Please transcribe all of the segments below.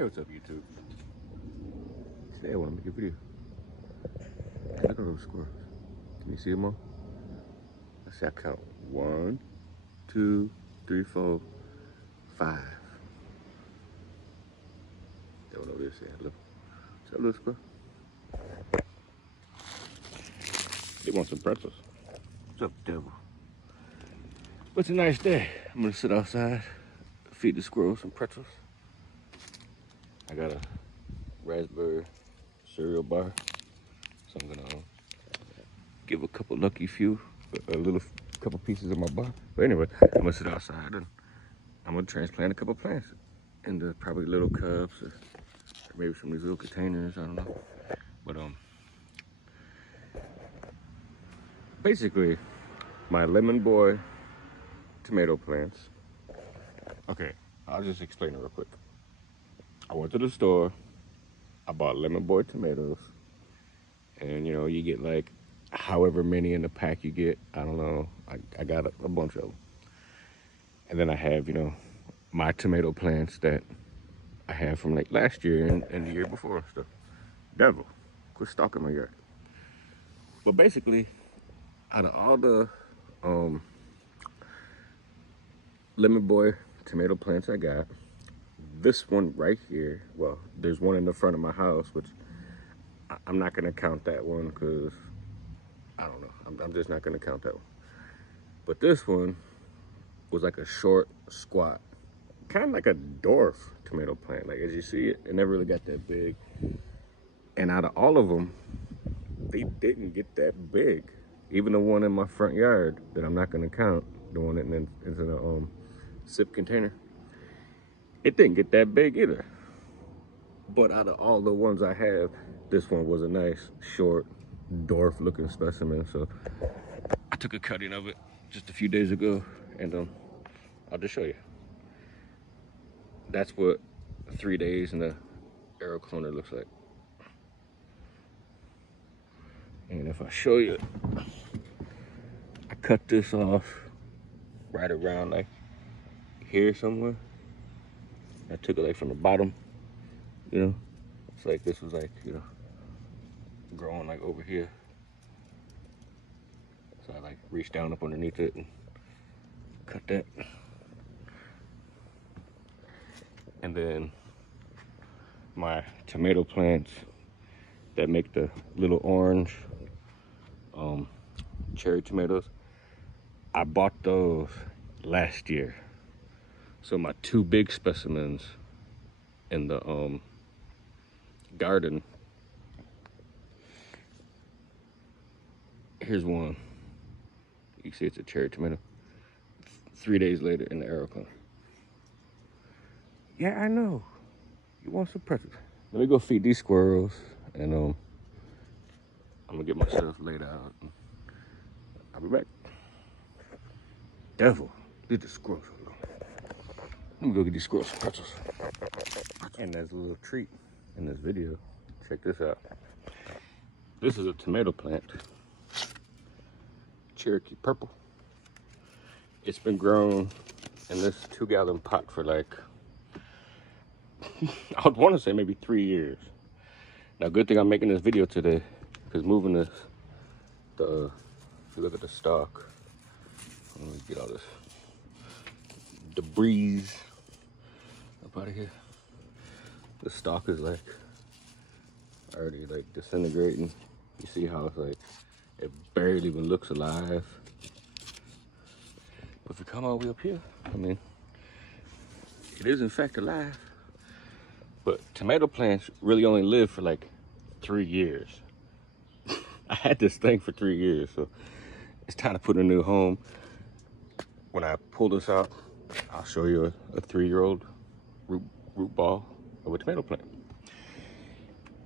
Hey, what's up, YouTube? Today I want to make a video. Look at those squirrels. Can you see them all? Let's see, I count 1, 2, 3, 4, 5. That one over there saying, look. What's up, little squirrel? They want some pretzels. What's up, devil? But it's a nice day. I'm gonna sit outside, feed the squirrels some pretzels. I got a raspberry cereal bar, so I'm gonna give a couple lucky few a couple pieces of my bar. But anyway, I'm gonna sit outside and I'm gonna transplant a couple plants into probably little cups or maybe some of these little containers. I don't know. But basically, my lemon boy tomato plants. Okay, I'll just explain it real quick. I went to the store. I bought lemon boy tomatoes, and you know, you get like however many in the pack you get. I don't know. I got a bunch of them. And then I have, you know, my tomato plants that I have from like last year and the year before and stuff. Devil, quit stalking my yard. But basically, out of all the lemon boy tomato plants I got, this one right here, well, there's one in the front of my house, which I'm not gonna count that one because I don't know. I'm just not gonna count that one. But this one was like a short, squat, kind of like a dwarf tomato plant. Like, as you see, it never really got that big. And out of all of them, they didn't get that big. Even the one in my front yard that I'm not gonna count, the one that is in a sip container, it didn't get that big either. But out of all the ones I have, this one was a nice, short, dwarf looking specimen. So I took a cutting of it just a few days ago, and I'll just show you. That's what 3 days in the aero cloner looks like. And if I show you, I cut this off right around like here somewhere. I took it like from the bottom, you know. It's like this was like, you know, growing like over here. So I like reached down up underneath it and cut that. And then my tomato plants that make the little orange cherry tomatoes, I bought those last year. So my 2 big specimens in the garden, here's one. You see it's a cherry tomato. 3 days later in the aero cloner. Yeah, I know. You want some pretzels? Let me go feed these squirrels, and I'm gonna get myself laid out. I'll be back. Devil, leave the squirrels alone. Let me go get these squirrels some pretzels. And there's a little treat in this video. Check this out. This is a tomato plant, Cherokee Purple. It's been grown in this 2-gallon pot for like, I would want to say maybe 3 years. Now, good thing I'm making this video today, because moving this, if you look at the stalk, let me get all this debris up out of here. The stalk is like already like disintegrating. You see how it's like, it barely even looks alive. But if you come all the way up here, I mean, it is in fact alive. But tomato plants really only live for like 3 years. I had this thing for 3 years, so it's time to put a new home. When I pull this out, I'll show you a 3-year-old root ball of a tomato plant.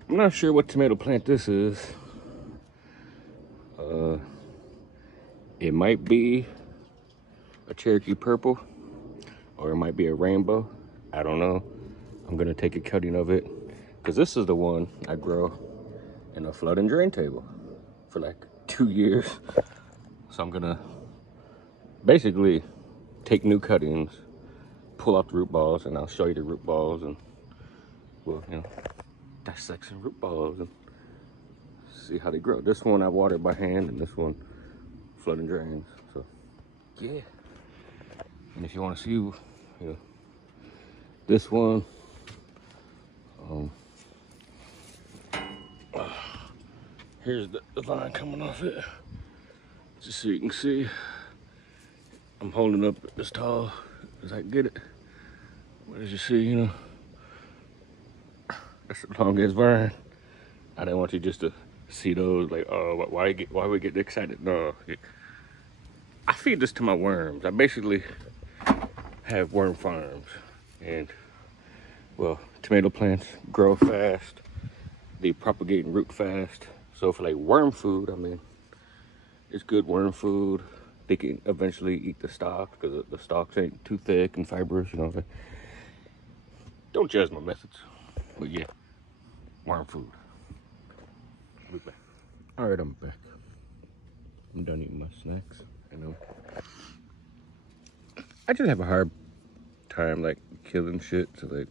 I'm not sure what tomato plant this is. It might be a Cherokee Purple, or it might be a rainbow. I don't know. I'm gonna take a cutting of it, because this is the one I grow in a flood and drain table for like 2 years. So I'm gonna basically take new cuttings, pull out the root balls, and I'll show you the root balls and well, you know, dissect some root balls and see how they grow. This one I water by hand, and this one flooding drains. So, yeah. And if you want to see, you know, this one, here's the line coming off it. Just so you can see, I'm holding up as tall as I can get it. But as you see, you know, that's the longest vine. I didn't want you just to see those like, oh, why we get excited? No, I feed this to my worms. I basically have worm farms, and well, tomato plants grow fast. They propagate and root fast. So for like worm food, I mean, it's good worm food. They can eventually eat the stalks because the stalks ain't too thick and fibrous, you know what I'm saying? Don't judge my methods, but yeah, worm food. We'll be back. All right, I'm back. I'm done eating my snacks. I know. I just have a hard time like killing shit, so like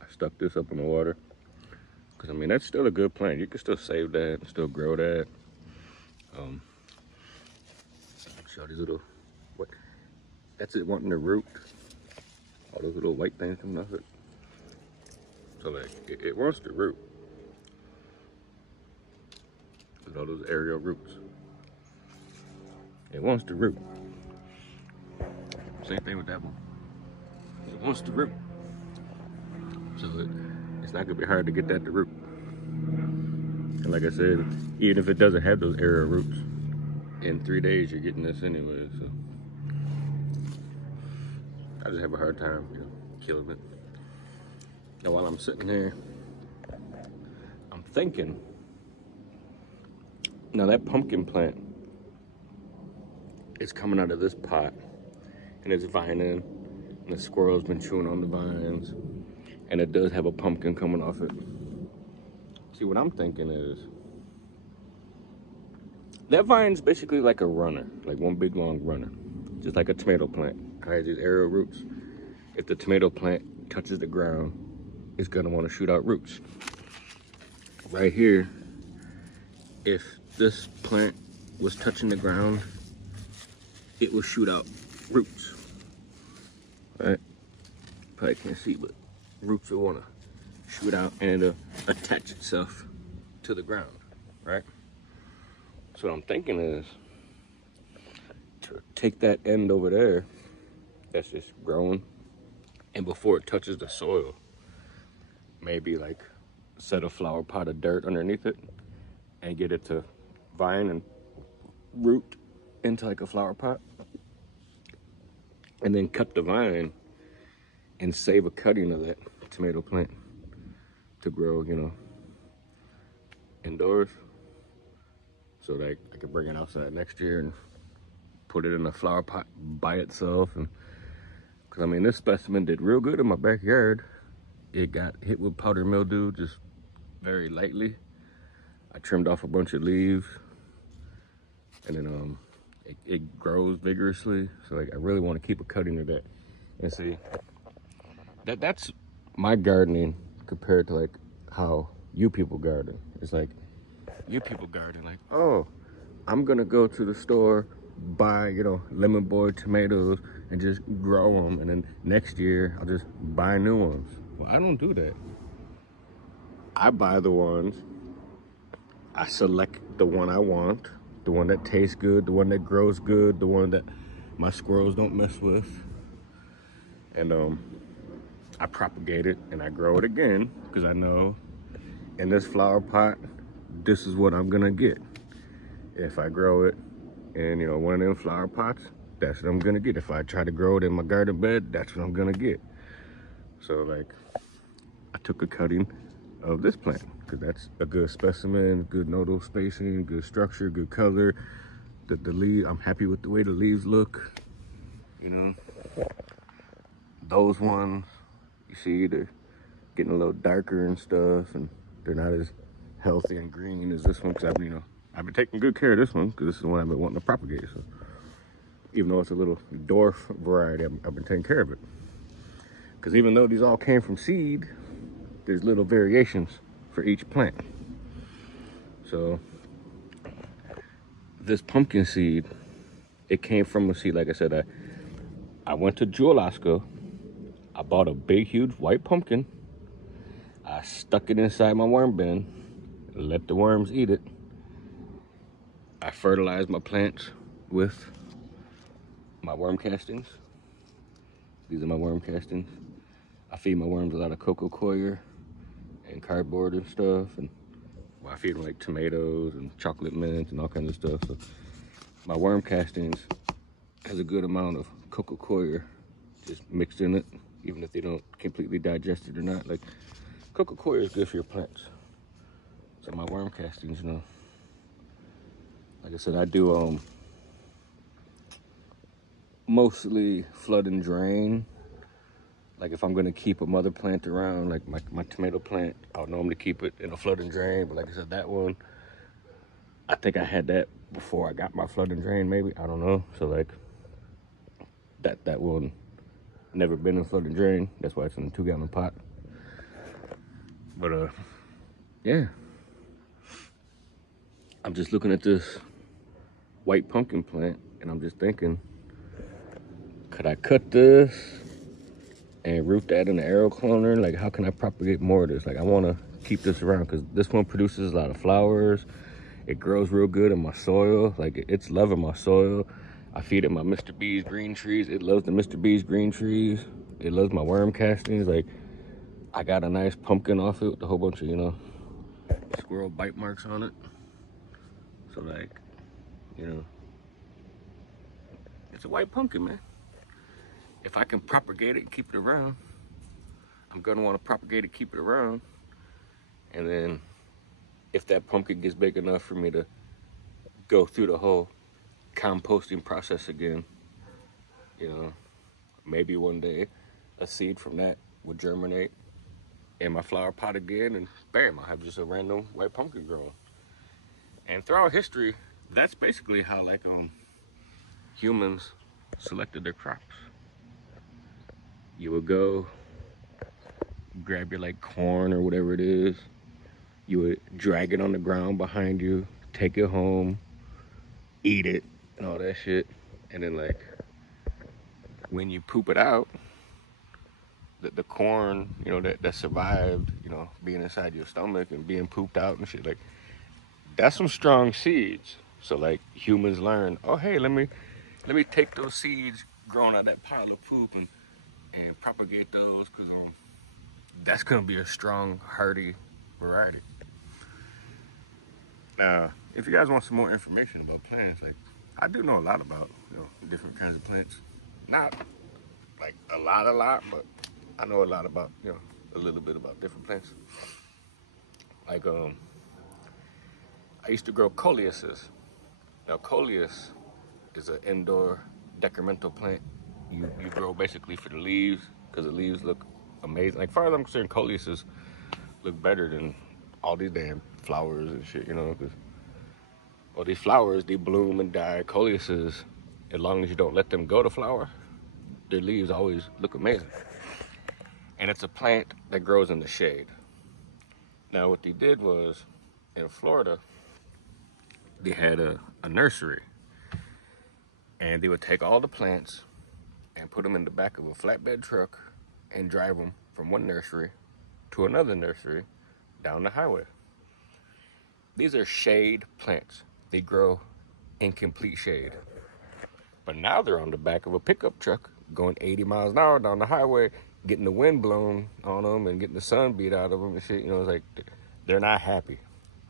I stuck this up in the water. Cause I mean that's still a good plant. You can still save that and still grow that. Show these little what? That's it wanting to root. All those little white things coming off it. So like it wants to root. Look at all those aerial roots. It wants to root. Same thing with that one. It wants to root. So it's not gonna be hard to get that to root. And like I said, even if it doesn't have those aerial roots, in 3 days you're getting this anyway. So I just have a hard time, you know, killing it. And while I'm sitting there, I'm thinking, now that pumpkin plant is coming out of this pot and it's vining, and the squirrel's been chewing on the vines, and it does have a pumpkin coming off it. See, what I'm thinking is, that vine's basically like a runner, like one big long runner, just like a tomato plant. It has these aerial roots. If the tomato plant touches the ground, it's gonna wanna shoot out roots. Right here, if this plant was touching the ground, it will shoot out roots, right? Probably can't see, but roots will wanna shoot out and it'll attach itself to the ground, right? So what I'm thinking is to take that end over there that's just growing, and before it touches the soil, maybe like set a flower pot of dirt underneath it and get it to vine and root into like a flower pot, and then cut the vine and save a cutting of that tomato plant to grow, you know, indoors. So like I could bring it outside next year and put it in a flower pot by itself. And cause I mean, this specimen did real good in my backyard. It got hit with powdery mildew just very lightly. I trimmed off a bunch of leaves, and then it grows vigorously. So like I really want to keep a cutting of that. And see, that's my gardening compared to like how you people garden. It's like, you people garden like, oh, I'm gonna go to the store, buy, you know, lemon boy tomatoes and just grow them, and then next year I'll just buy new ones. Well, I don't do that. I buy the ones, I select the one I want, the one that tastes good, the one that grows good, the one that my squirrels don't mess with, and I propagate it and I grow it again, because I know in this flower pot, this is what I'm gonna get. If I grow it in, you know, one of them flower pots, that's what I'm gonna get. If I try to grow it in my garden bed, that's what I'm gonna get. So like, I took a cutting of this plant because that's a good specimen, good nodal spacing, good structure, good color. The leaf, I'm happy with the way the leaves look. You know, those ones, you see, they're getting a little darker and stuff, and they're not as healthy and green as this one, because I've been taking good care of this one because this is the one I've been wanting to propagate. So even though it's a little dwarf variety, I've been taking care of it. Because even though these all came from seed, there's little variations for each plant. So this pumpkin seed, it came from a seed. Like I said, I went to Jewel-Osco. I bought a big, huge white pumpkin. I stuck it inside my worm bin, let the worms eat it. I fertilized my plants with my worm castings. These are my worm castings. I feed my worms a lot of coco coir and cardboard and stuff. And well, I feed them like tomatoes and chocolate mints and all kinds of stuff. So my worm castings has a good amount of coco coir just mixed in it, even if they don't completely digest it or not. Like, coco coir is good for your plants. So my worm castings, you know, like I said, I do mostly flood and drain. Like if I'm gonna keep a mother plant around, like my tomato plant, I'll normally keep it in a flood and drain. But like I said, that one, I think I had that before I got my flood and drain, maybe, I don't know. So like that one never been in flood and drain. That's why it's in a 2-gallon pot. But yeah, I'm just looking at this white pumpkin plant and I'm just thinking, could I cut this and root that in the aero cloner? Like, how can I propagate more of this? Like, I want to keep this around because this one produces a lot of flowers. It grows real good in my soil. Like, it's loving my soil. I feed it my Mr. B's green trees. It loves the Mr. B's green trees. It loves my worm castings. Like, I got a nice pumpkin off it with a whole bunch of, you know, squirrel bite marks on it. So, like, you know, it's a white pumpkin, man. If I can propagate it and keep it around, I'm gonna want to propagate it, keep it around. And then if that pumpkin gets big enough for me to go through the whole composting process again, you know, maybe one day a seed from that would germinate in my flower pot again, and bam, I'll have just a random white pumpkin growing. And throughout history, that's basically how like humans selected their crops. You would go grab your like corn or whatever it is, you would drag it on the ground behind you, take it home, eat it and all that shit. And then like when you poop it out, the corn, you know, that survived, you know, being inside your stomach and being pooped out and shit, like that's some strong seeds. So like humans learn, oh hey, let me take those seeds growing out of that pile of poop and propagate those, because that's gonna be a strong, hardy variety. Now, if you guys want some more information about plants, like I do know a lot about, you know, different kinds of plants. Not like a lot, but I know a lot about, you know, a little bit about different plants. Like I used to grow coleuses. Now coleus is an indoor decremental plant. You grow basically for the leaves, because the leaves look amazing. Like, as far as I'm concerned, coleuses look better than all these damn flowers and shit, you know, because all these flowers, they bloom and die. Coleuses, as long as you don't let them go to flower, their leaves always look amazing. And it's a plant that grows in the shade. Now, what they did was, in Florida, they had a nursery, and they would take all the plants and put them in the back of a flatbed truck and drive them from one nursery to another nursery down the highway. These are shade plants. They grow in complete shade. But now they're on the back of a pickup truck going 80 miles an hour down the highway, getting the wind blown on them and getting the sun beat out of them and shit. You know, it's like they're not happy.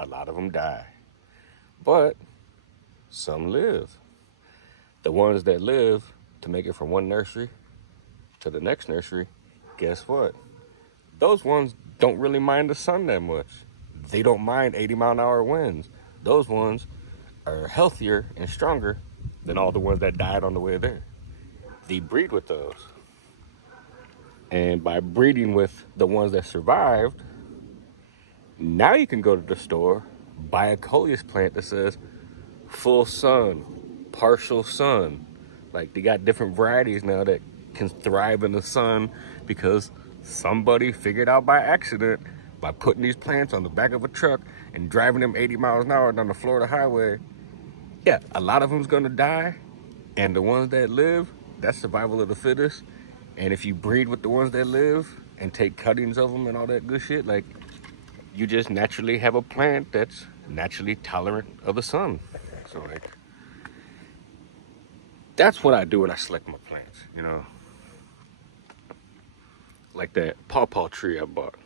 A lot of them die. But some live. The ones that live to make it from one nursery to the next nursery, guess what? Those ones don't really mind the sun that much. They don't mind 80-mile-an-hour winds. Those ones are healthier and stronger than all the ones that died on the way there. They breed with those. And by breeding with the ones that survived, now you can go to the store, buy a coleus plant that says full sun, partial sun. Like, they got different varieties now that can thrive in the sun because somebody figured out by accident by putting these plants on the back of a truck and driving them 80 miles an hour down the Florida highway. Yeah, a lot of them's gonna die, and the ones that live, that's survival of the fittest. And if you breed with the ones that live and take cuttings of them and all that good shit, like, you just naturally have a plant that's naturally tolerant of the sun. So, like, that's what I do when I select my plants, you know. Like that pawpaw tree I bought.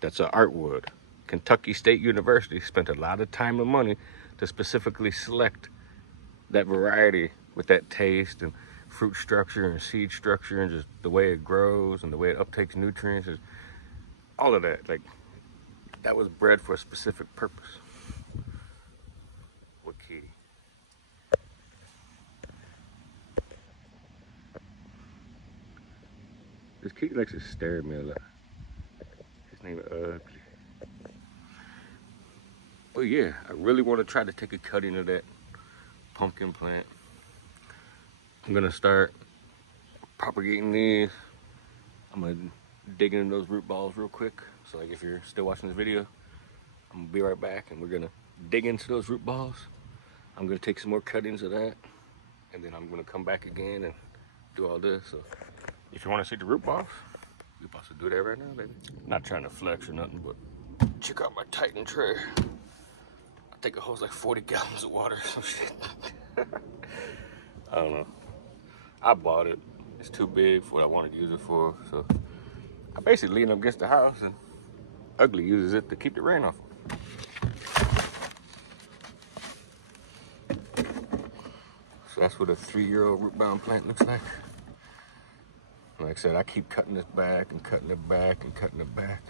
That's an artwood. Kentucky State University spent a lot of time and money to specifically select that variety with that taste and fruit structure and seed structure and just the way it grows and the way it uptakes nutrients. All of that. Like, that was bred for a specific purpose. What key? This kid likes to stare at me a lot. His name is Ugly. But yeah, I really want to try to take a cutting of that pumpkin plant. I'm gonna start propagating these. I'm gonna dig into those root balls real quick. So like, if you're still watching this video, I'm gonna be right back and we're gonna dig into those root balls. I'm gonna take some more cuttings of that, and then I'm gonna come back again and do all this. So if you want to see the root balls, we about to do that right now, baby. Not trying to flex or nothing, but check out my Titan tray. I think it holds like 40 gallons of water or some shit. I don't know. I bought it. It's too big for what I wanted to use it for. So I basically lean up against the house, and Ugly uses it to keep the rain off. So that's what a 3-year-old root bound plant looks like. Like I said, I keep cutting this back and cutting it back and cutting it back.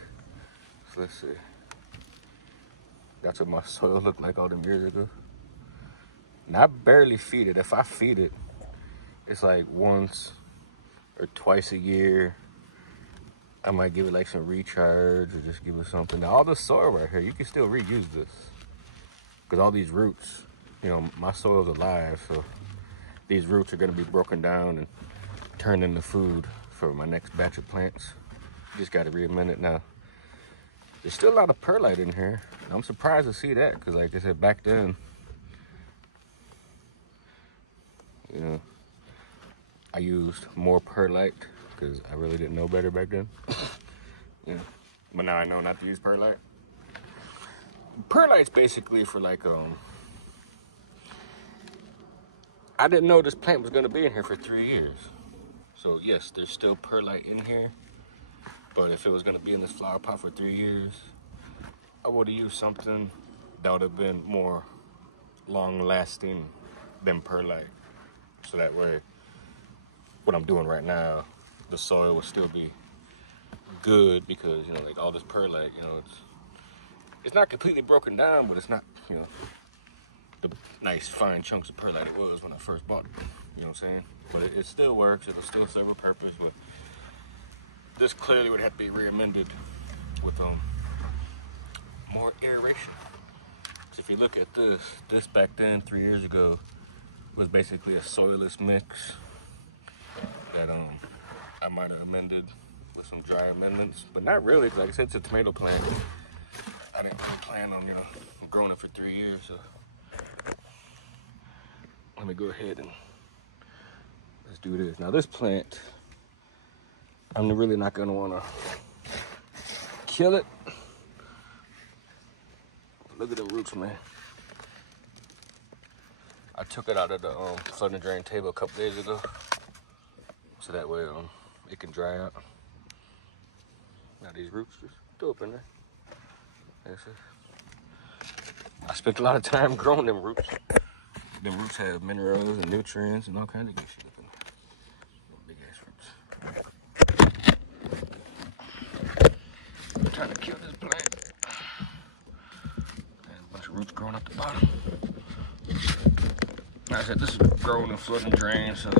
So let's see. That's what my soil looked like all them years ago. And I barely feed it. If I feed it, it's like once or twice a year. I might give it like some recharge or just give it something. Now, all this soil right here, you can still reuse this. Because all these roots, you know, my soil's alive, so these roots are gonna be broken down and turned into food for my next batch of plants. Just gotta re-amend it now. There's still a lot of perlite in here. I'm surprised to see that, because like I said, back then, you know, I used more perlite because I really didn't know better back then. Yeah. But now I know not to use perlite. Perlite's basically for like, I didn't know this plant was gonna be in here for 3 years. So yes, there's still perlite in here, but if it was gonna be in this flower pot for 3 years, I would have used something that would have been more long-lasting than perlite. So that way, what I'm doing right now, the soil will still be good, because, you know, like all this perlite, you know, it's not completely broken down, but it's not, you know, the nice fine chunks of perlite it was when I first bought it. You know what I'm saying? But it still works. It'll still serve a purpose. But this clearly would have to be re-amended with more aeration. So if you look at this back then, 3 years ago, was basically a soilless mix that I might have amended with some dry amendments, but not really. Like I said, it's a tomato plant. I didn't really plan on, you know, growing it for 3 years. So let me go ahead and let's do this. Now this plant, I'm really not gonna wanna kill it. Look at the roots, man. I took it out of the flood and drain table a couple days ago, so that way it can dry out. Now these roots just still up in there. That's it. I spent a lot of time growing them roots. Them roots have minerals and nutrients and all kinds of good shit up in there. Big ass roots. I'm trying to kill this plant. There's a bunch of roots growing up the bottom. Like I said, this is growing in flood and drain, so you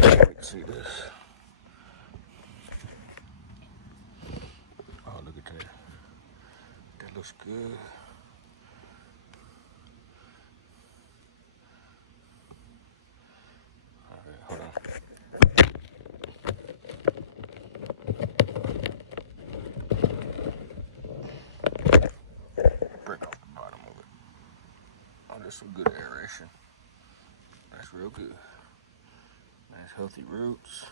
can see this. Oh, look at that. That looks good. All right, hold on. traction. That's real good. Nice healthy roots.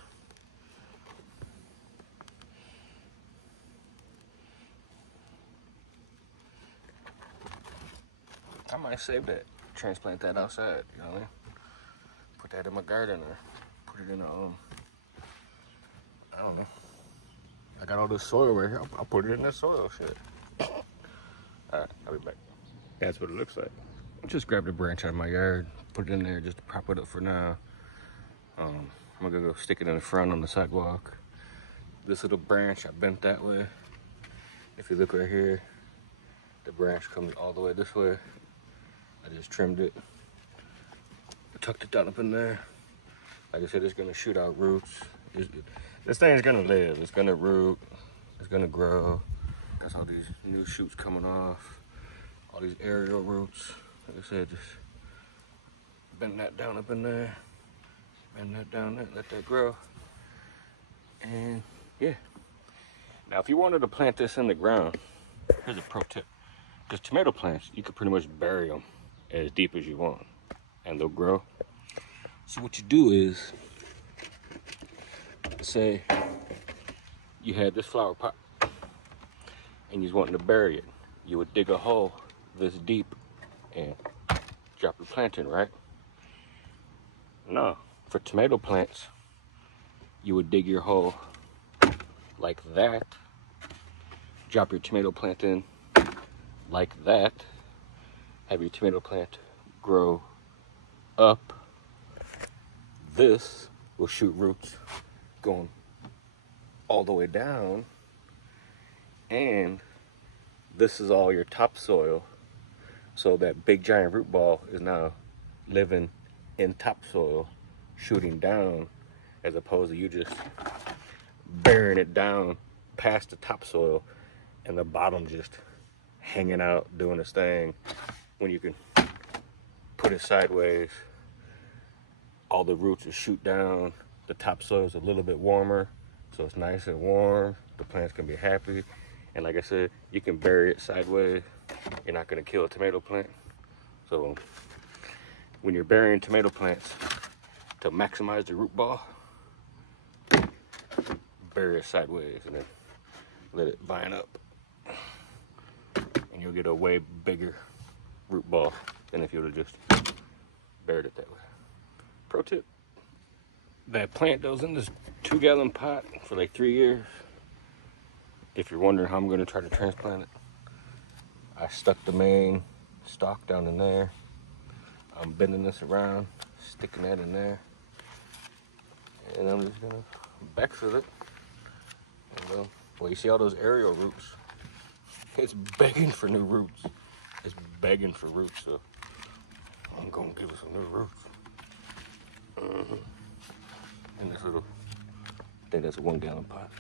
I might save that, transplant that outside, you know what I mean? Put that in my garden or put it in a, I don't know. I got all this soil right here. I'll put it in that soil, shit. All right, I'll be back. That's what it looks like. Just grabbed a branch out of my yard, put it in there just to prop it up for now. I'm gonna go stick it in the front on the sidewalk. This little branch I bent that way. If you look right here, the branch comes all the way this way. I just trimmed it, tucked it down up in there. Like I said, it's gonna shoot out roots. This thing's gonna live. It's gonna root. It's gonna grow. Got all these new shoots coming off. All these aerial roots. Like I said, just bend that down up in there. Bend that down there. Let that grow. And yeah. Now, if you wanted to plant this in the ground, here's a pro tip. Because tomato plants, you could pretty much bury them as deep as you want, and they'll grow. So what you do is, say you had this flower pot and you was wanting to bury it, you would dig a hole this deep and drop your plant in, right? No, for tomato plants, you would dig your hole like that, drop your tomato plant in like that, have your tomato plant grow up. This will shoot roots going all the way down, and this is all your topsoil. So that big giant root ball is now living in topsoil, shooting down, as opposed to you just burying it down past the topsoil and the bottom just hanging out doing its thing, when you can put it sideways. All the roots will shoot down. The topsoil is a little bit warmer, so it's nice and warm. The plant's gonna be happy. And like I said, you can bury it sideways. You're not gonna kill a tomato plant. So when you're burying tomato plants, to maximize the root ball, bury it sideways and then let it vine up. And you'll get a way bigger root ball than if you would have just buried it that way. Pro tip, that plant goes in this 2-gallon pot for like 3 years. If you're wondering how I'm going to try to transplant it, I stuck the main stalk down in there. I'm bending this around, sticking that in there, and I'm just going to backfill it. And, well, you see all those aerial roots? It's begging for new roots. It's begging for roots, so I'm going to give it some new roots. In this little, I think that's a 1-gallon pot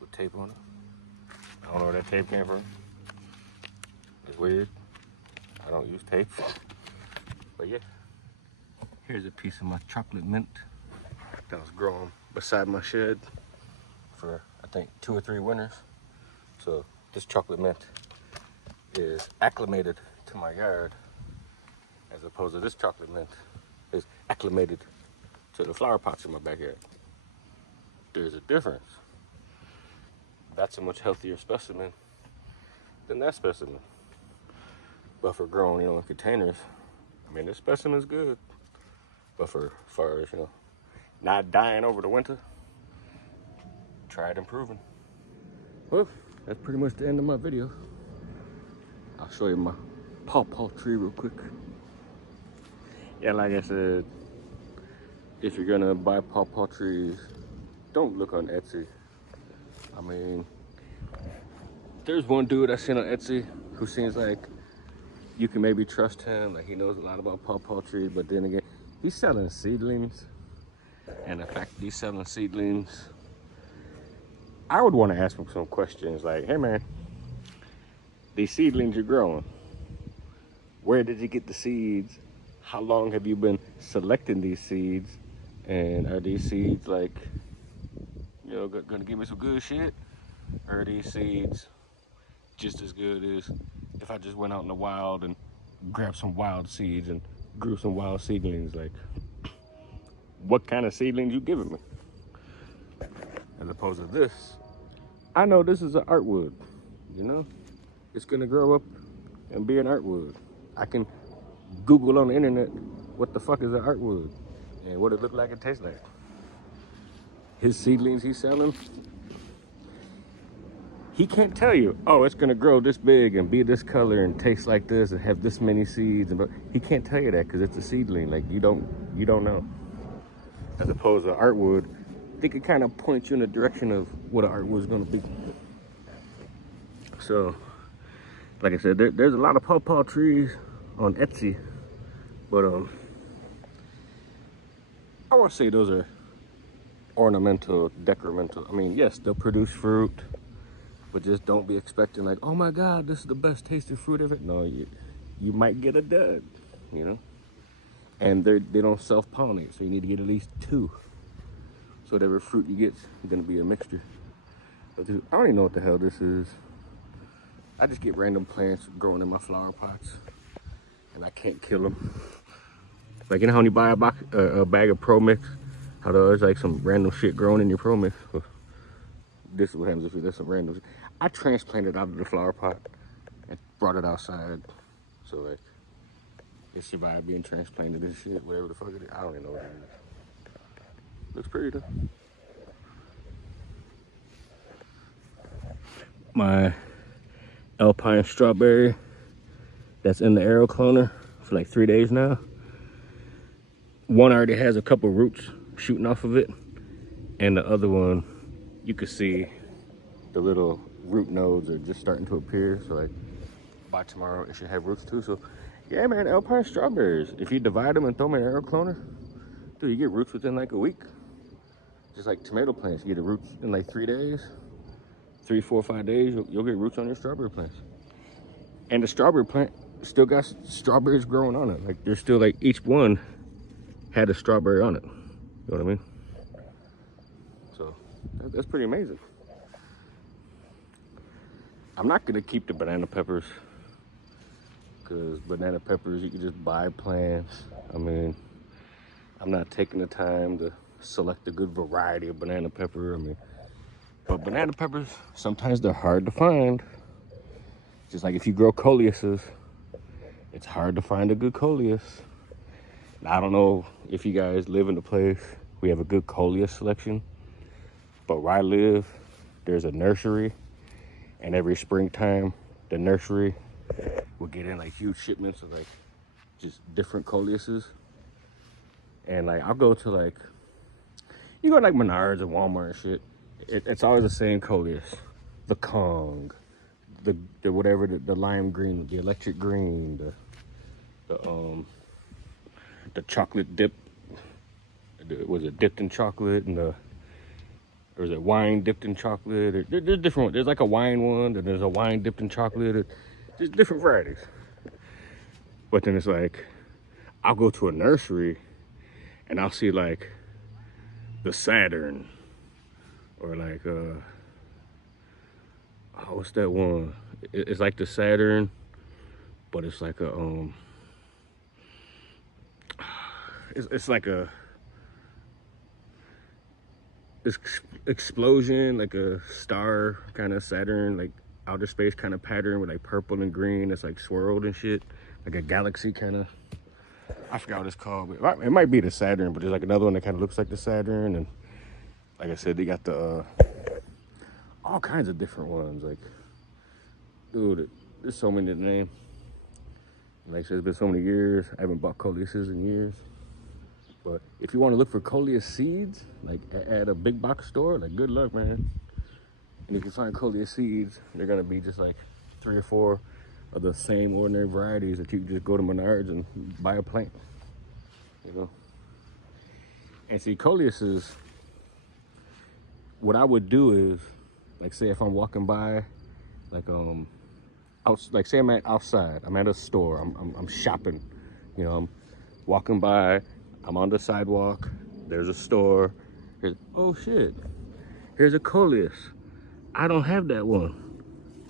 with tape on it. I don't know where that tape came from. It's weird. I don't use tape. But yeah, here's a piece of my chocolate mint that was growing beside my shed for, I think, 2 or 3 winters. So this chocolate mint is acclimated to my yard, as opposed to this chocolate mint is acclimated to the flower pots in my backyard. There's a difference. That's a much healthier specimen than that specimen. But for growing, in containers, I mean, this specimen's good. But for far as, not dying over the winter, try it improving. Well, that's pretty much the end of my video. I'll show you my pawpaw tree real quick. Yeah, like I said, if you're gonna buy pawpaw trees, don't look on Etsy. I mean, there's one dude I seen on Etsy who seems like you can maybe trust him, like he knows a lot about pawpaw trees, but then again, he's selling seedlings. And the fact that he's selling seedlings, I would want to ask him some questions like, hey man, these seedlings you're growing, where did you get the seeds? How long have you been selecting these seeds? And are these seeds like, gonna give me some good shit? Or are these seeds just as good as if I just went out in the wild and grabbed some wild seeds and grew some wild seedlings. Like, what kind of seedlings you giving me? As opposed to this, I know this is an artwood, you know? It's gonna grow up and be an artwood. I can Google on the internet what the fuck is an artwood and what it look like and taste like. His seedlings he's selling, he can't tell you, oh, it's gonna grow this big and be this color and taste like this and have this many seeds. And he can't tell you that because it's a seedling. Like, you don't know. As opposed to artwood, they can kind of point you in the direction of what an artwood is gonna be. So, like I said, there's a lot of pawpaw trees on Etsy, but I want to say those are ornamental, decremental. I mean, yes, they'll produce fruit, but just don't be expecting like, oh my God, this is the best tasting fruit ever. No, you might get a dud, you know? And they don't self-pollinate, so you need to get at least 2. So whatever fruit you get is gonna be a mixture. I don't even know what the hell this is. I just get random plants growing in my flower pots, and I can't kill them. Like, you know how when you buy a bag of Pro Mix, how there's like some random shit growing in your Pro Mix? Well, this is what happens if there's some random shit. I transplanted out of the flower pot and brought it outside. So like, it survived being transplanted and shit, whatever the fuck it is. I don't even know what it is. Looks pretty though. My Alpine strawberry that's in the aero cloner for like 3 days now. One already has a couple roots shooting off of it, and the other one, you can see the little root nodes are just starting to appear. So like, by tomorrow it should have roots too. So yeah, man, Alpine strawberries, if you divide them and throw them in an aero cloner, dude, you get roots within like a week. Just like tomato plants, you get the roots in like 3 days. 3, 4, 5 days, you'll get roots on your strawberry plants. And the strawberry plant still got strawberries growing on it. Like, there's still like, each one had a strawberry on it. You know what I mean? So that's pretty amazing. I'm not gonna keep the banana peppers, because banana peppers, you can just buy plants. I mean, I'm not taking the time to select a good variety of banana pepper. I mean, but banana peppers, sometimes they're hard to find. Just like if you grow coleuses, it's hard to find a good coleus. I don't know if you guys live in a place we have a good coleus selection, but where I live, there's a nursery, and every springtime, the nursery will get in like huge shipments of like just different coleuses. And like, I'll go to like, you go to like Menards and Walmart and shit. It's always the same coleus. The Kong, the whatever, the lime green, the electric green, the chocolate dip. Was it dipped in chocolate, and or is it wine dipped in chocolate? There's different ones. There's like a wine one, and there's a wine dipped in chocolate. There's different varieties. But then it's like, I'll go to a nursery and I'll see like the Saturn, or like what's that one? It's like the Saturn, but it's like a it's like a explosion, like a star kind of Saturn, like outer space kind of pattern with like purple and green. It's like swirled and shit, like a galaxy kind of. I forgot what it's called, but it might be the Saturn, but there's like another one that kind of looks like the Saturn. And like I said, they got the all kinds of different ones. Like, dude, there's so many to name. Like I said, it's been so many years. I haven't bought coleuses in years. But if you want to look for coleus seeds, like at a big box store, like, good luck, man. And if you find coleus seeds, they're gonna be just like 3 or 4 of the same ordinary varieties that you can just go to Menards and buy a plant, you know. And see, coleuses, what I would do is, like, say if I'm walking by, like like say I'm outside, I'm at a store, I'm shopping, you know, I'm walking by, I'm on the sidewalk, there's a store, oh shit, here's a coleus. I don't have that one.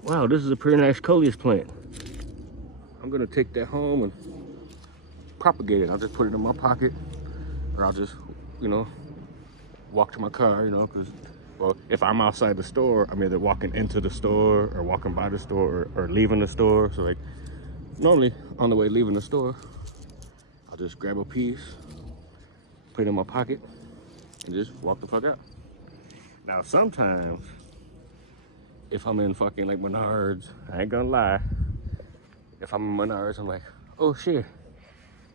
Wow, this is a pretty nice coleus plant. I'm gonna take that home and propagate it. I'll just put it in my pocket, or I'll just, you know, walk to my car, you know, because, well, if I'm outside the store, I'm either walking into the store or walking by the store or leaving the store. So like, normally on the way leaving the store, I'll just grab a piece, put it in my pocket, and just walk the fuck out. Now, sometimes, if I'm in fucking like Menards, I ain't gonna lie, if I'm in Menards, I'm like, oh shit,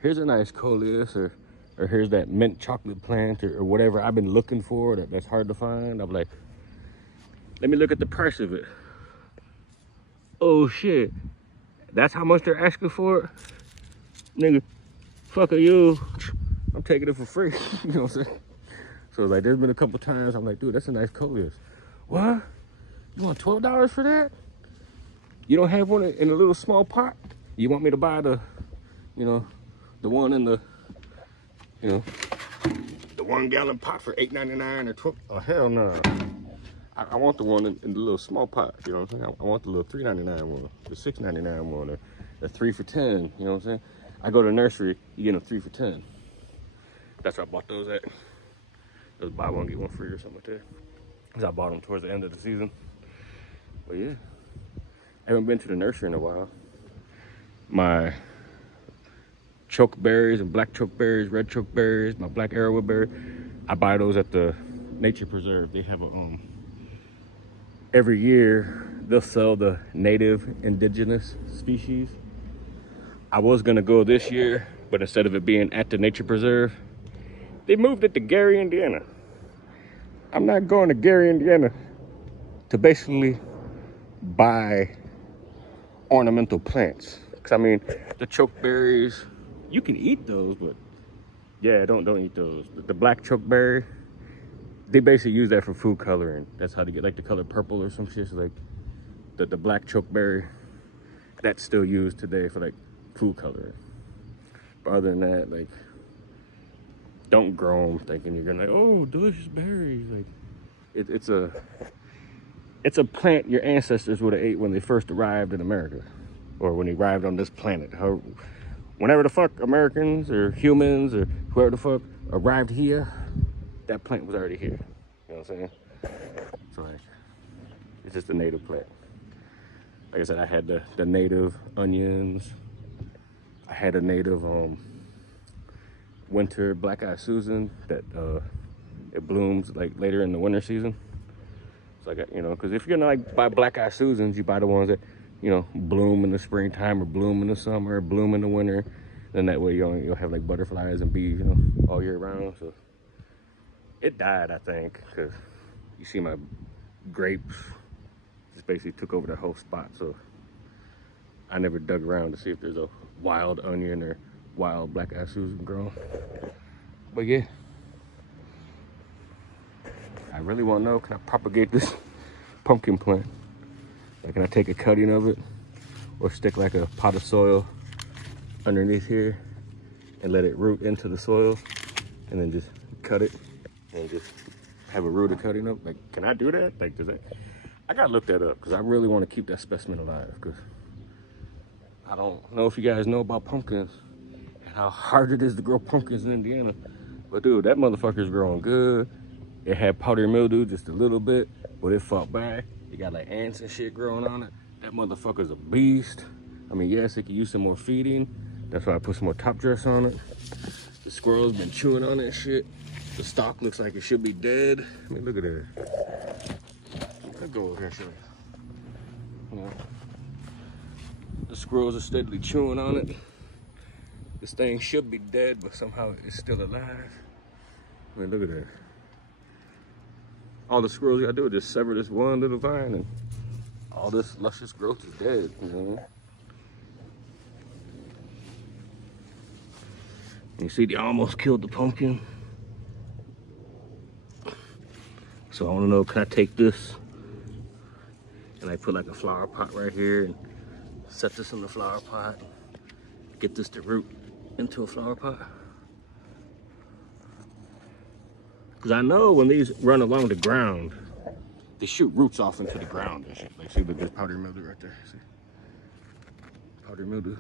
here's a nice coleus, or here's that mint chocolate plant, or whatever I've been looking for that's hard to find. I'm like, let me look at the price of it. Oh shit, that's how much they're asking for it? Nigga, fuck you. I'm taking it for free. You know what I'm saying? So like, there's been a couple times I'm like, dude, that's a nice coleus. What? You want $12 for that? You don't have one in a little small pot? You want me to buy the, you know, the one in the, you know, the 1 gallon pot for $8.99 or 12? Oh, hell no. I want the one in the little small pot, you know what I'm saying? I want the little $3.99 one, the $6.99 one, or the 3 for $10, you know what I'm saying? I go to the nursery, you get them 3 for $10. That's where I bought those at. Those buy one, get one free or something like that. Because I bought them towards the end of the season. But yeah, I haven't been to the nursery in a while. My chokeberries and black chokeberries, red chokeberries, my black arrowwood berry, I buy those at the nature preserve. They have a every year they'll sell the native indigenous species. I was gonna go this year, but instead of it being at the nature preserve, they moved it to Gary, Indiana. I'm not going to Gary, Indiana to basically buy ornamental plants. Cause I mean, the chokeberries, you can eat those, but yeah, don't eat those. The black chokeberry, they basically use that for food coloring. That's how they get like the color purple or some shit. So like the black chokeberry, that's still used today for like food coloring. But other than that, like, don't grow them thinking you're gonna like, oh, delicious berries. Like, it's a plant your ancestors would have ate when they first arrived in America, or when they arrived on this planet. Whenever the fuck Americans or humans or whoever the fuck arrived here, that plant was already here. You know what I'm saying? So like, it's just a native plant. Like I said, I had the native onions. I had a native winter black-eyed Susan that it blooms like later in the winter season. So I got, you know, because if you're gonna like buy black-eyed Susans, you buy the ones that, you know, bloom in the springtime or bloom in the summer, or bloom in the winter. Then that way you'll have like butterflies and bees, you know, all year round. So it died, I think, because you see my grapes just basically took over the whole spot. So I never dug around to see if there's a wild onion or wild black-eyed Susan growing. But yeah, I really want to know, can I propagate this pumpkin plant? Like, can I take a cutting of it or stick like a pot of soil underneath here and let it root into the soil, and then just cut it and just have a rooted cutting up? Like, can I do that? Like, does that? I gotta look that up because I really want to keep that specimen alive, because I don't know if you guys know about pumpkins and how hard it is to grow pumpkins in Indiana. But dude, that motherfucker's growing good. It had powdery mildew just a little bit, but it fought back. It got like ants and shit growing on it. That motherfucker's a beast. I mean, yes, it could use some more feeding. That's why I put some more top dress on it. The squirrel's been chewing on that shit. The stalk looks like it should be dead. I mean, look at that. Let's go over here and show you. You know, the squirrels are steadily chewing on it. This thing should be dead, but somehow it's still alive. I mean, look at that. All the squirrels gotta do is just sever this one little vine, and all this luscious growth is dead, you know? You see, they almost killed the pumpkin. So I wanna know, can I take this and I put like a flower pot right here and set this in the flower pot, get this to root into a flower pot? Because I know when these run along the ground, they shoot roots off into the ground and shit. Like, see, look, there's powdery mildew right there. See? Powdery mildew.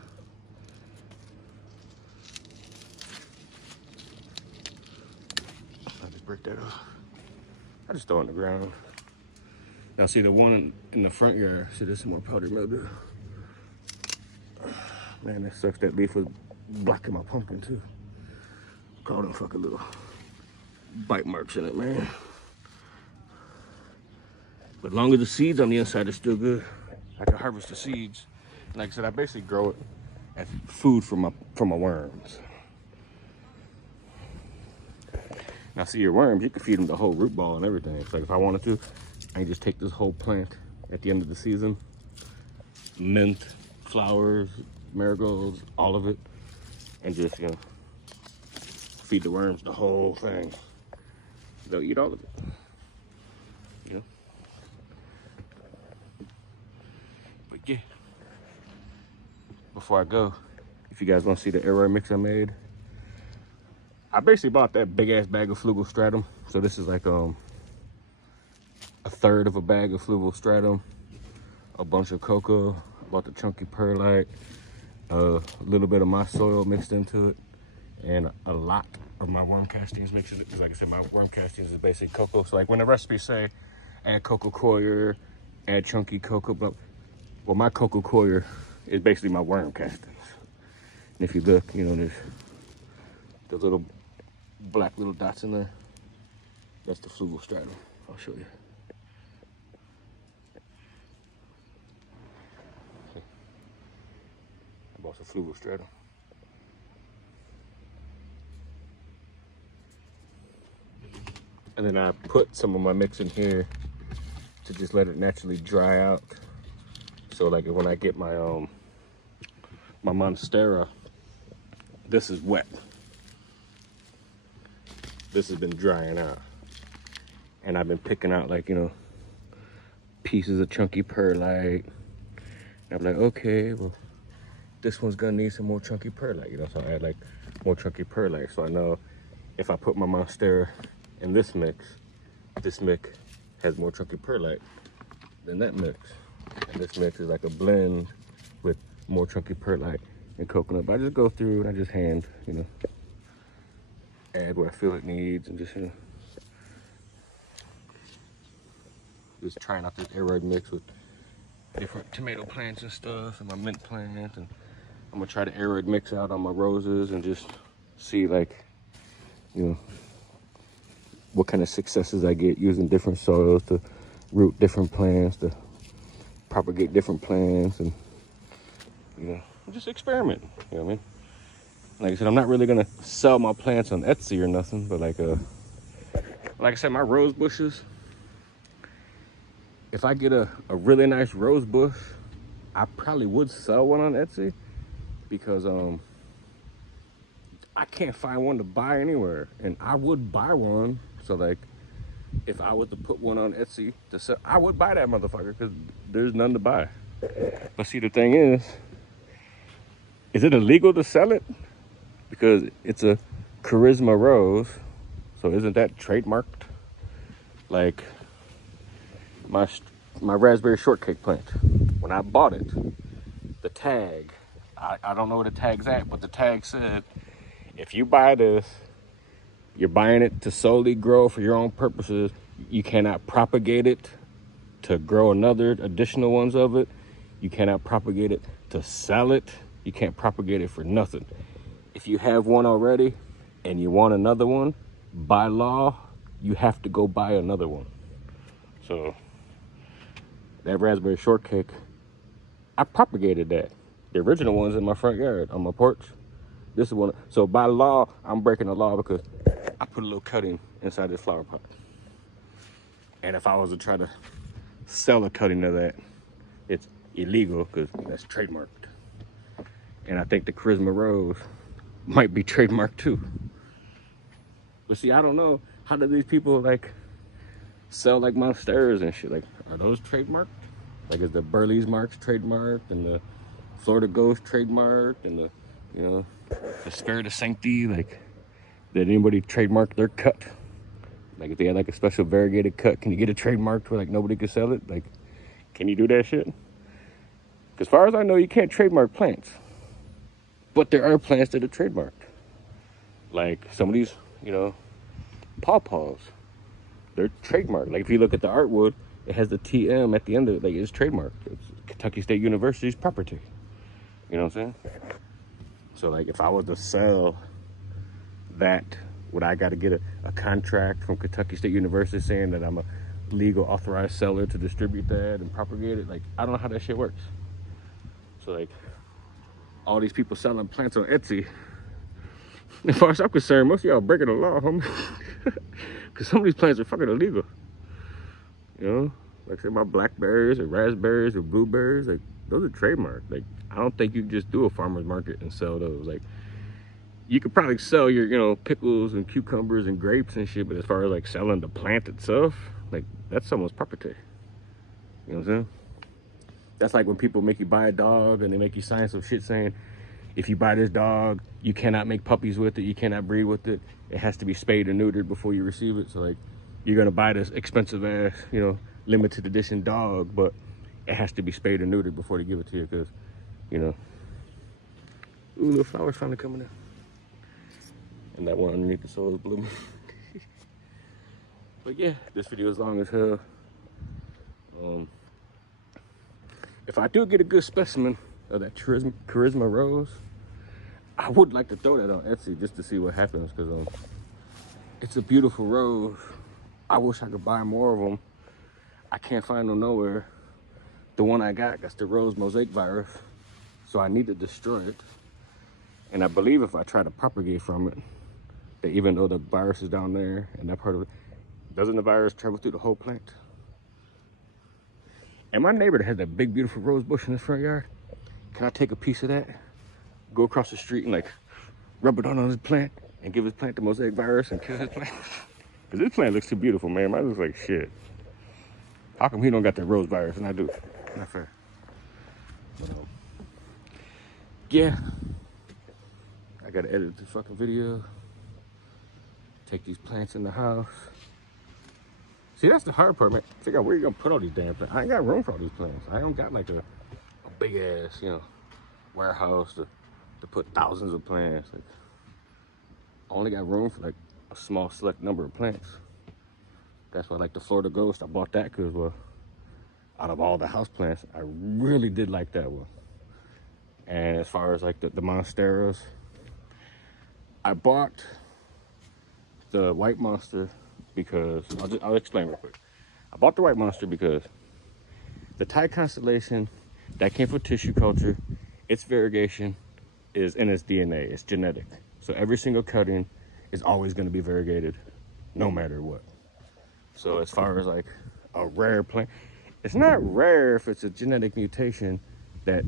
just break that off. I just throw it on the ground. Now see the one in the front yard, see there's some more powdered mildew. Man, that sucks. That leaf was blocking my pumpkin too. Call them fucking little bite marks in it, man. But as long as the seeds on the inside are still good, I can harvest the seeds. Like I said, I basically grow it as food for my worms. Now see your worms, you can feed them the whole root ball and everything. It's like if I wanted to, I can just take this whole plant at the end of the season, mint, flowers, marigolds, all of it, and just, you know, feed the worms the whole thing. They'll eat all of it, you know. But yeah, before I go, if you guys want to see the aroid mix I made, I basically bought that big ass bag of Flugel Stratum. So this is like a third of a bag of Flugel Stratum, a bunch of cocoa, I bought the chunky perlite, a little bit of my soil mixed into it, and a lot of my worm castings mixed in it. Because like I said, my worm castings is basically cocoa. So like when the recipes say add cocoa coir, add chunky cocoa, but well, my cocoa coir is basically my worm castings. And if you look, you know, there's the little black little dots in there. That's the Flugel Stratum. I'll show you. I bought some Flugel Stratum. And then I put some of my mix in here to just let it naturally dry out. So like when I get my my Monstera, this is wet. This has been drying out. And I've been picking out, like, you know, pieces of chunky perlite. And I'm like, okay, well, this one's gonna need some more chunky perlite, you know, so I add like more chunky perlite. So I know if I put my Monstera in this mix has more chunky perlite than that mix. And this mix is like a blend with more chunky perlite and coconut. But I just go through and I just hand, you know, add what I feel it needs, and just, you know, just trying out this aroid mix with different tomato plants and stuff, and my mint plant. And I'm gonna try the aroid mix out on my roses and just see, like, you know, what kind of successes I get using different soils to root different plants, to propagate different plants, and, you know, just experiment, you know what I mean? Like I said, I'm not really gonna sell my plants on Etsy or nothing, but like I said, my rose bushes, if I get a really nice rose bush, I probably would sell one on Etsy, because I can't find one to buy anywhere, and I would buy one. So like, if I was to put one on Etsy to sell, I would buy that motherfucker, because there's none to buy. But see, the thing is it illegal to sell it? Because it's a charisma rose, so isn't that trademarked? Like my raspberry shortcake plant, when I bought it, the tag, I don't know where the tag's at, but the tag said, if you buy this, you're buying it to solely grow for your own purposes. You cannot propagate it to grow another additional ones of it. You cannot propagate it to sell it. You can't propagate it for nothing. If you have one already and you want another one, by law, you have to go buy another one. So that raspberry shortcake, I propagated that. The original one's in my front yard on my porch. This is one. So by law, I'm breaking the law because I put a little cutting inside this flower pot. And if I was to try to sell a cutting of that, it's illegal because that's trademarked. And I think the Charisma Rose might be trademarked too. But see, I don't know, how do these people like sell like Monsteras and shit? Like, are those trademarked? Like, is the Burley's Marks trademarked, and the Florida Ghost trademarked, and the, you know, the Spirit of Sanctity? Like, did anybody trademark their cut? Like, if they had like a special variegated cut, can you get it trademarked where like nobody can sell it? Like, can you do that shit? Because as far as I know, you can't trademark plants. But there are plants that are trademarked. Like some of these, you know, pawpaws. They're trademarked. Like if you look at the artwood, it has the TM at the end of it. Like it's trademarked. It's Kentucky State University's property. You know what I'm saying? So like if I was to sell that, would I got to get a contract from Kentucky State University saying that I'm a legal authorized seller to distribute that and propagate it? Like I don't know how that shit works. So like all these people selling plants on Etsy, as far as I'm concerned, most of y'all breaking the law, homie. Because some of these plants are fucking illegal. You know, like say my blackberries or raspberries or blueberries, like those are trademarked. Like I don't think you can just do a farmer's market and sell those. Like you could probably sell your, you know, pickles and cucumbers and grapes and shit, but as far as like selling the plant itself, like that's someone's property. You know what I'm saying? That's like when people make you buy a dog and they make you sign some shit saying, if you buy this dog, you cannot make puppies with it, you cannot breed with it. It has to be spayed or neutered before you receive it. So like, you're gonna buy this expensive ass, you know, limited edition dog, but it has to be spayed or neutered before they give it to you, because, you know. Ooh, the flowers finally coming in. And that one underneath the soil is blooming. But yeah, this video is long as hell. If I do get a good specimen of that Charisma Rose, I would like to throw that on Etsy just to see what happens, because it's a beautiful rose. I wish I could buy more of them. I can't find them nowhere. The one I got the rose mosaic virus, so I need to destroy it. And I believe if I try to propagate from it, that even though the virus is down there and that part of it, doesn't the virus travel through the whole plant? And my neighbor that has that big, beautiful rose bush in his front yard, can I take a piece of that, go across the street and like rub it on his plant and give his plant the mosaic virus and kill his plant? Because this plant looks too beautiful, man. Mine looks like shit. How come he don't got that rose virus and I do? Not fair. But, yeah. I gotta edit this fucking video. Take these plants in the house. See, that's the hard part, man. Figure out where you're gonna put all these damn plants. I ain't got room for all these plants. I don't got like a big ass, you know, warehouse to put thousands of plants. Like, I only got room for like a small select number of plants. That's why, like the Florida Ghost, I bought that because, well, out of all the house plants, I really did like that one. And as far as like the monsteras, I bought the white monster because, I'll explain real quick. I bought the white monster because the Thai constellation, that came from tissue culture, its variegation is in its DNA, it's genetic. So every single cutting is always gonna be variegated, no matter what. So as far as like a rare plant, it's not rare if it's a genetic mutation that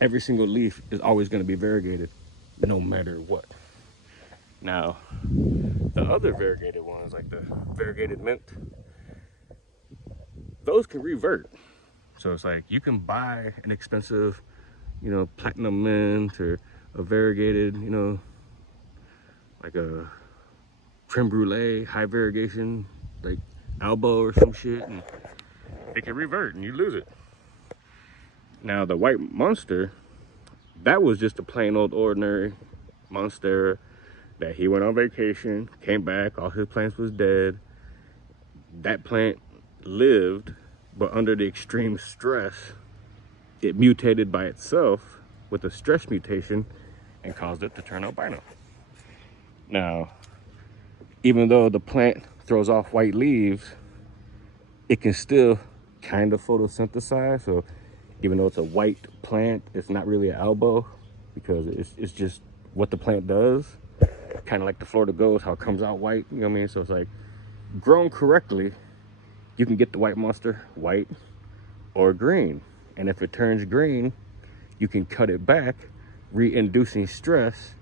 every single leaf is always gonna be variegated, no matter what. Now, the other variegated ones, like the variegated mint, those can revert. So it's like you can buy an expensive, you know, platinum mint or a variegated, you know, like a creme brulee, high variegation, like elbow or some shit, and it can revert and you lose it. Now the white monster, that was just a plain old ordinary monstera that he went on vacation, came back, all his plants was dead. That plant lived, but under the extreme stress, it mutated by itself with a stress mutation and caused it to turn albino. Now, even though the plant throws off white leaves, it can still kind of photosynthesize. So even though it's a white plant, it's not really an elbow because it's just what the plant does. Kind of like the Florida Ghost, how it comes out white, you know what I mean? So it's like, grown correctly, you can get the white monster white or green. And if it turns green, you can cut it back, re-inducing stress,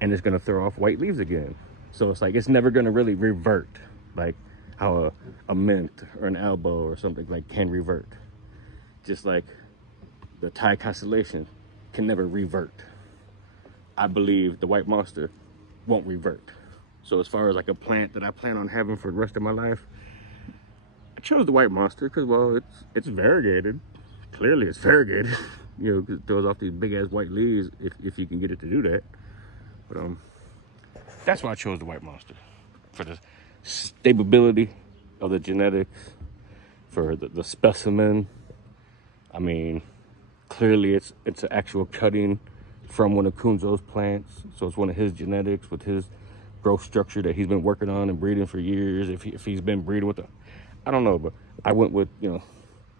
and it's gonna throw off white leaves again. So it's like, it's never gonna really revert, like how a mint or an elbow or something like can revert. Just like the Thai constellation can never revert. I believe the white monster won't revert. So as far as like a plant that I plan on having for the rest of my life, I chose the white monster because, well, it's variegated. Clearly it's variegated. You know, 'cause it throws off these big ass white leaves if you can get it to do that. But that's why I chose the white monster for stability of the genetics for the specimen. I mean, clearly it's an actual cutting from one of Kunzo's plants, so it's one of his genetics with his growth structure that he's been working on and breeding for years. If he's been breeding with I don't know, but I went with, you know,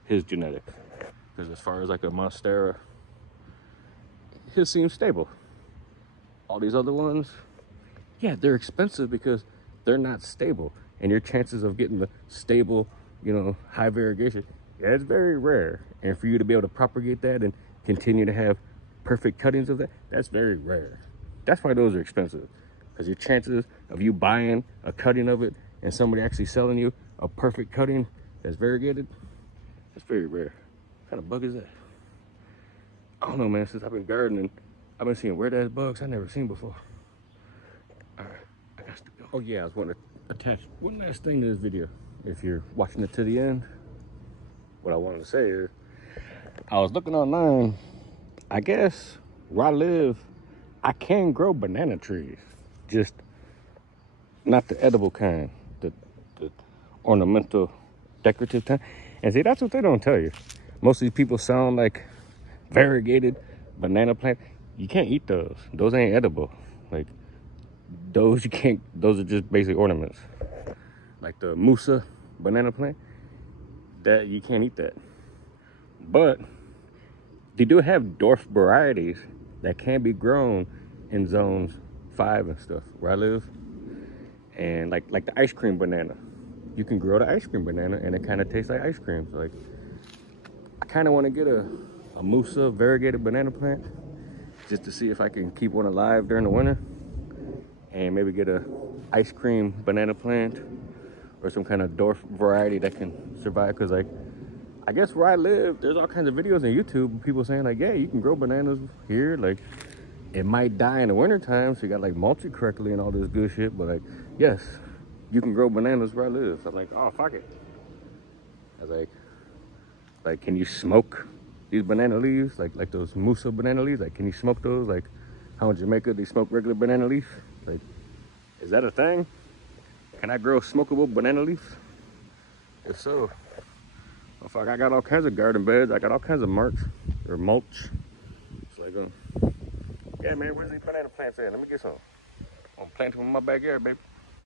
his genetics, because as far as like a Monstera, his seems stable. All these other ones, yeah, they're expensive because they're not stable, and your chances of getting the stable, you know, high variegation, yeah, it's very rare. And for you to be able to propagate that and continue to have perfect cuttings of that, that's very rare. That's why those are expensive, because your chances of you buying a cutting of it and somebody actually selling you a perfect cutting that's variegated, that's very rare. What kind of bug is that? I don't know, man. Since I've been gardening, I've been seeing weird ass bugs I never seen before. All right, I got to go. Oh yeah, I was wanting to attach one last thing to this video. If you're watching it to the end, what I wanted to say is, I was looking online. I guess where I live, I can grow banana trees, just not the edible kind, the ornamental, decorative kind. And see, that's what they don't tell you. Most of these people sound like variegated banana plant. You can't eat those. Those ain't edible. Like those, you can't. Those are just basic ornaments. Like the Musa banana plant, that you can't eat that. But they do have dwarf varieties that can be grown in zones 5 and stuff where I live. And like the ice cream banana, you can grow the ice cream banana and it kind of tastes like ice cream. So like, I kind of want to get a Musa variegated banana plant just to see if I can keep one alive during the winter, and maybe get a ice cream banana plant or some kind of dwarf variety that can survive. Because like, I guess where I live, there's all kinds of videos on YouTube of people saying like, yeah, you can grow bananas here. Like, it might die in the wintertime, so you got like mulch it correctly and all this good shit. But like, yes, you can grow bananas where I live. So I'm like, oh, fuck it. I was like, can you smoke these banana leaves? Like those Musa banana leaves? Like, can you smoke those? Like how in Jamaica they smoke regular banana leaf? Like, is that a thing? Can I grow smokable banana leaves? If so, well, fuck, I got all kinds of garden beds. I got all kinds of mulch. It's like, yeah, man, where's these banana plants at? Let me get some. I'm planting them in my backyard, baby.